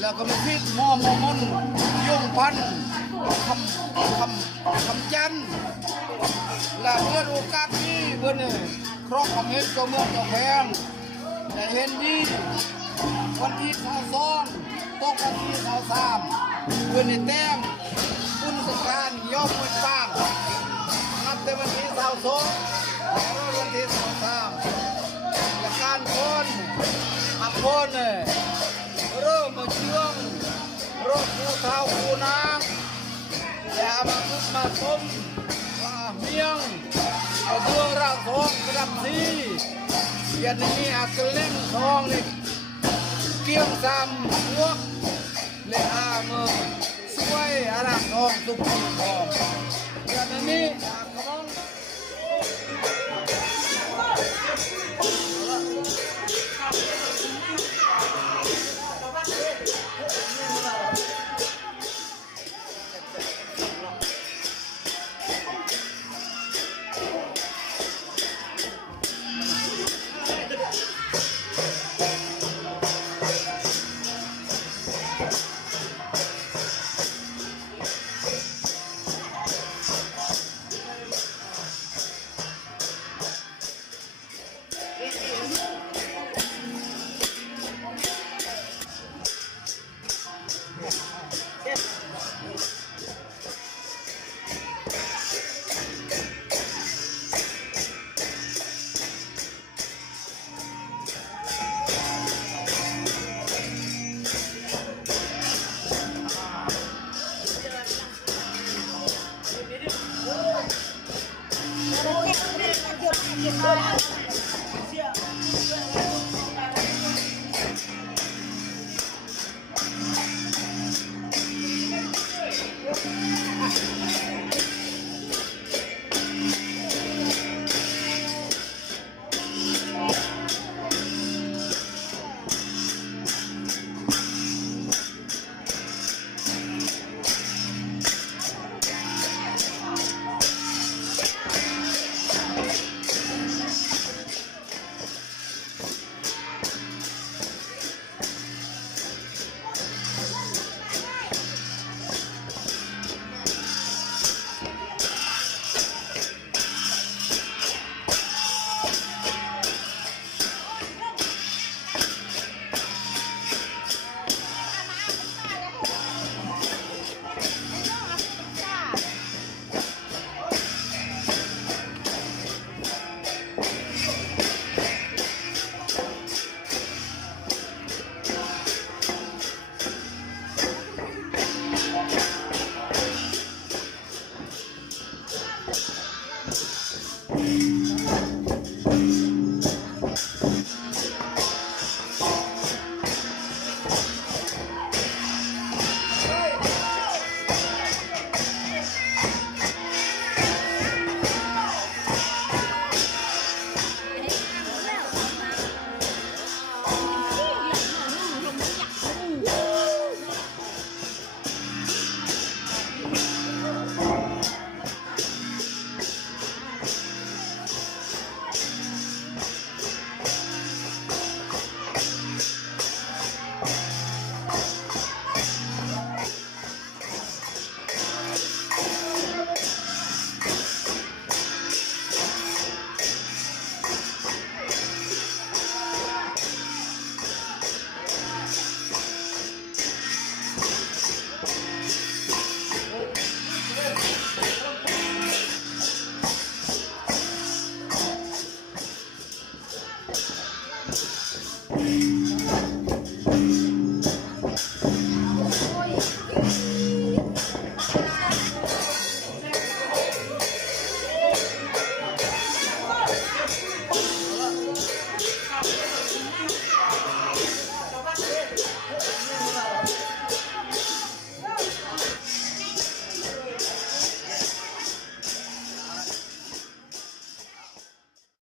แล้วก็มีพิษมอมมนยงพันคำจันและเมื่อโอกาสนี้เพื่อนครอบของเห็นก็เมืองก็แพงแต่เห็นดีวันที่22ตกวันที่23เพื่อนแต้มคุณสงการย่อมมือป้างนับแต่วันที่22แล้ววันที่23และการคนอักคนเริ่มมาเชื่องรถผู้เฒ่าผู้นางอย่ามาคุกมาต้มมาเมียงเอาเรื่องราวทองกระดับซียันนี้อาจจะเล่นทองนี่เกี่ยงซ้ำพวกเลอาเมืองสวยอารักทองตุกทองยันนี้